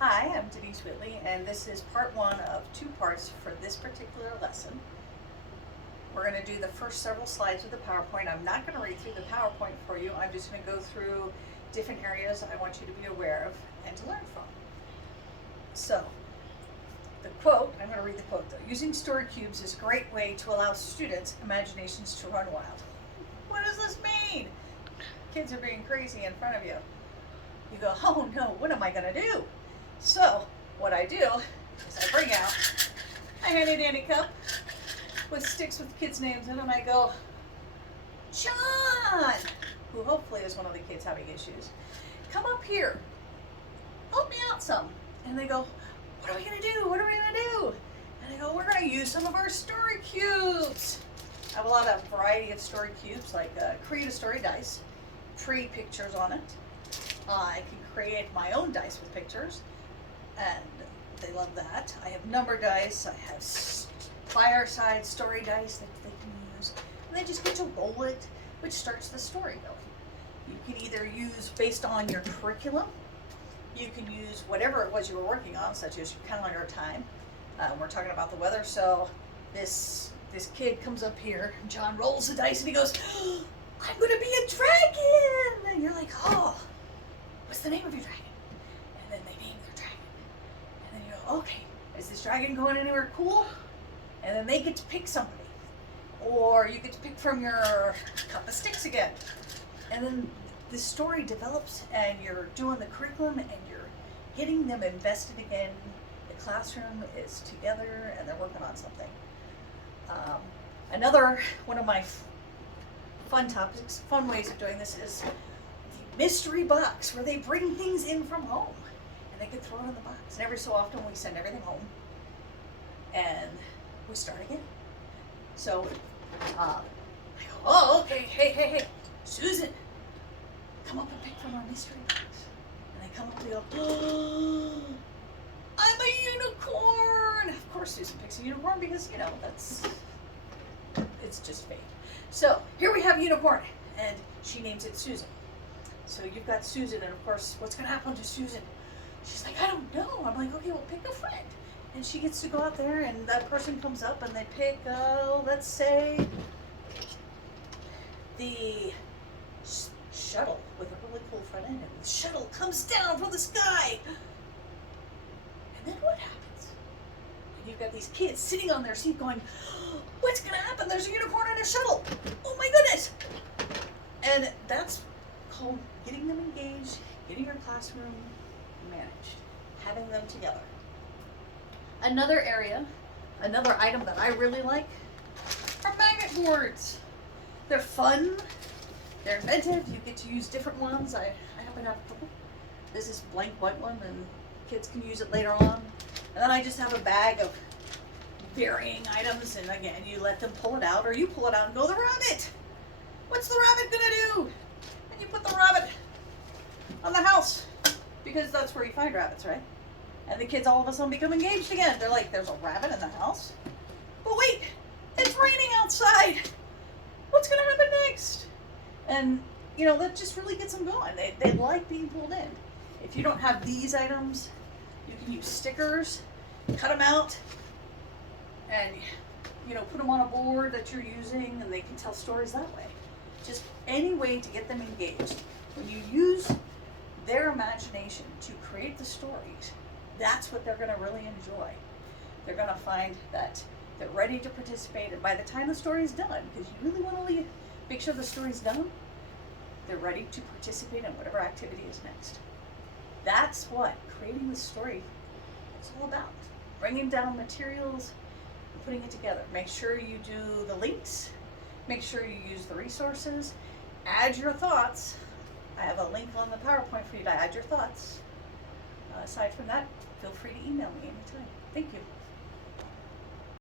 Hi, I'm Denise Whitley, and this is part one of two parts for this particular lesson. We're going to do the first several slides of the PowerPoint. I'm not going to read through the PowerPoint for you. I'm just going to go through different areas I want you to be aware of and to learn from. So, the quote, I'm going to read the quote though. Using story cubes is a great way to allow students' imaginations to run wild. What does this mean? Kids are being crazy in front of you. You go, oh no, what am I going to do? So, what I do is I bring out a handy dandy cup with sticks with kids' names in it, and I go, John, who hopefully is one of the kids having issues, come up here, help me out some. And they go, what are we going to do? What are we going to do? And I go, we're going to use some of our story cubes. I have a lot of variety of story cubes, like create a story dice, tree pictures on it. I can create my own dice with pictures, and they love that. I have number dice, I have fireside story dice that they can use, and they just get to roll it, which starts the story going. You can either use based on your curriculum, you can use whatever it was you were working on, such as your calendar time. We're talking about the weather, so this kid comes up here, and John rolls the dice and he goes, oh, I'm going to be a dragon! And you're like, oh, what's the name of your dragon? And then they name their dragon. And then you go, okay, is this dragon going anywhere cool? And then they get to pick somebody. Or you get to pick from your cup of sticks again. And then the story develops, and you're doing the curriculum, and you're getting them invested again. The classroom is together, and they're working on something. Another one of my fun topics, fun ways of doing this is the mystery box, where they bring things in from home and they can throw it in the box. And every so often we send everything home and we start again. So I go, oh, okay, hey, Susan, come up and pick from our mystery box. And they come up and they go, oh, I'm a unicorn. Of course Susan picks a unicorn because, it's just fate. So here we have unicorn, and she names it Susan. So you've got Susan, and of course, what's going to happen to Susan? She's like, I don't know. I'm like, okay, well, pick a friend. And she gets to go out there, and that person comes up, and they pick, let's say, the shuttle with a really cool front end. And the shuttle comes down from the sky. And then what happens? And you've got these kids sitting on their seat going, what's going to happen? There's a unicorn in a shuttle. Oh my goodness. And that's called getting them engaged, getting your classroom managed, having them together. Another item that I really like are magnet boards. They're fun, they're inventive, you get to use different ones. I happen to have a couple. This is blank white one, and kids can use it later on. And then I just have a bag of varying items, and again, you let them pull it out, or you pull it out and go, the rabbit! What's the rabbit gonna do? And you put the rabbit on the house, because that's where you find rabbits, right? And the kids all of a sudden become engaged again. They're like, there's a rabbit in the house? But wait, it's raining outside! What's gonna happen next? And, that just really gets them going. They like being pulled in. If you don't have these items, you can use stickers, cut them out, and put them on a board that you're using, and they can tell stories that way. Just any way to get them engaged. When you use their imagination to create the stories, that's what they're going to really enjoy. They're going to find that they're ready to participate, and by the time the story is done, because you really want to make sure the story's done, they're ready to participate in whatever activity is next. That's what creating the story is all about. Bringing down materials, putting it together. Make sure you do the links. Make sure you use the resources. Add your thoughts. I have a link on the PowerPoint for you to add your thoughts. Aside from that, feel free to email me anytime. Thank you.